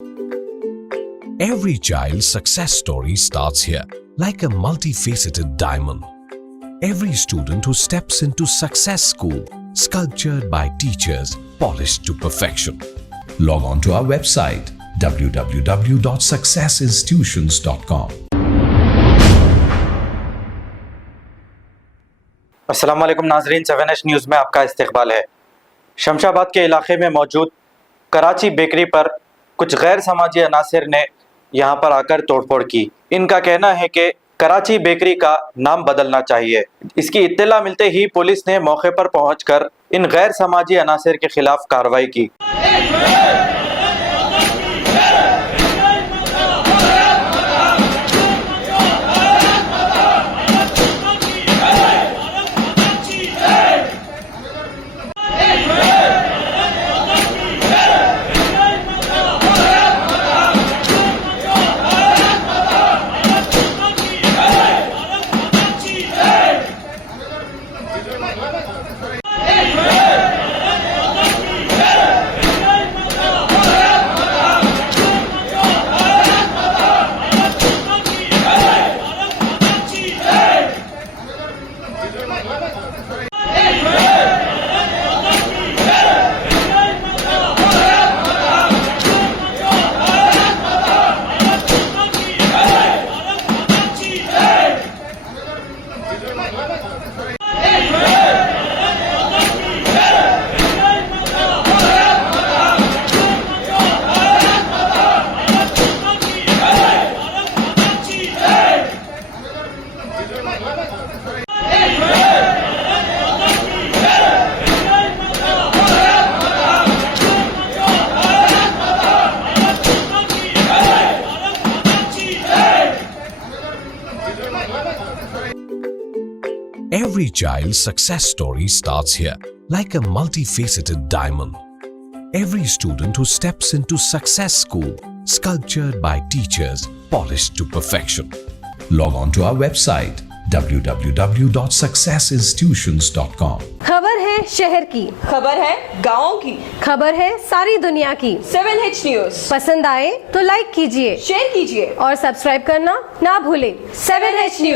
Every child's success story starts here, like a multifaceted diamond. Every student who steps into Success School, sculptured by teachers, polished to perfection. Log on to our website www.successinstitutions.com. अस्सलाम वालेकुम नाजरीन, 7H news में आपका इस्तकबाल है। शमशाबाद के इलाके में मौजूद कराची बेकरी पर कुछ गैर समाजी अनासिर ने यहां पर आकर तोड़फोड़ की। इनका कहना है कि कराची बेकरी का नाम बदलना चाहिए। इसकी इत्तला मिलते ही पुलिस ने मौके पर पहुंचकर इन गैर समाजी अनासिर के खिलाफ कार्रवाई की। Every child's success story starts here, like a multifaceted diamond. Every student who steps into Success School, sculptured by teachers, polished to perfection. Log on to our website www.successinstitutions.com. खबर है शहर की, खबर है गाँव की, खबर है सारी दुनिया की। 7H न्यूज़ पसंद आए तो लाइक कीजिए, शेयर कीजिए और सब्सक्राइब करना ना भूलें। 7H news.